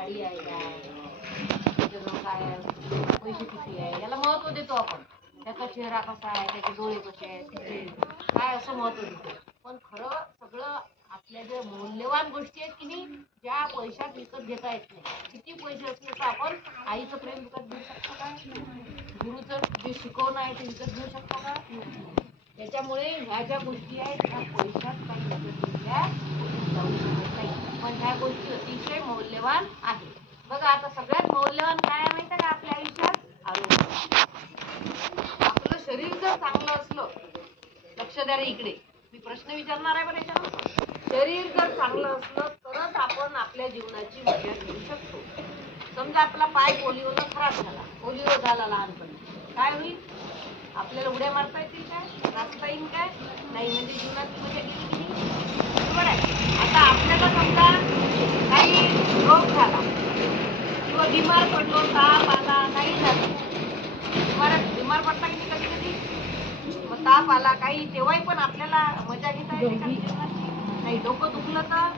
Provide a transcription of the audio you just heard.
गाडी आहे काय, त्याच्याजवळ काय पैसे किती आहे याला महत्व देतो आपण. त्याचा चेहरा कसा आहे, त्याचे डोळे कसे आहेत, तिथे काय असं महत्व देतो. पण खरं सगळं आपल्या ज्या मौल्यवान गोष्टी आहेत की नाही, ज्या पैशात विकत घेता येत नाही. किती पैसे असले तर आपण आईचं प्रेम विकत घेऊ शकतो का? गुरुचं जे शिकवणं आहे ते विकत घेऊ शकतो का? त्याच्यामुळे ह्या ज्या गोष्टी आहेत ह्या पैशात काही विकत घेतल्या जाऊ शकत नाही, पण ह्या गोष्टी अतिशय मौल्यवान आहेत. बघा आता सगळ्यात मौल्यवान काय आहे माहिती आहे का आपल्या आयुष्यात? आरोग्य. आपलं शरीर जर चांगलं असलं, लक्ष द्या रे इकडे, मी प्रश्न विचारणार आहे. पण याच्यावर शरीर जर चांगलं असलं तरच आपण आपल्या जीवनाची मजा घेऊ शकतो. समजा आपला पाय पोलिओला खराब झाला, पोलिओ झाला लहानपणी, काय होईल? आपल्याला उड्या मारता येतील काय? नाचता येईल काय? नाही. म्हणजे जीवनाची मजा गेली की नाही? बरोबर आहे. आता आपल्याला समजा काही रोग झाला किंवा बिमार पडलो, ताप आला, काही झालं, बिमार पडता की नाही कधी कधी, मग ताप आला काही, तेव्हाही पण आपल्याला मजा घेता येते का जीवनाची? नाही. डोकं दुखलं तर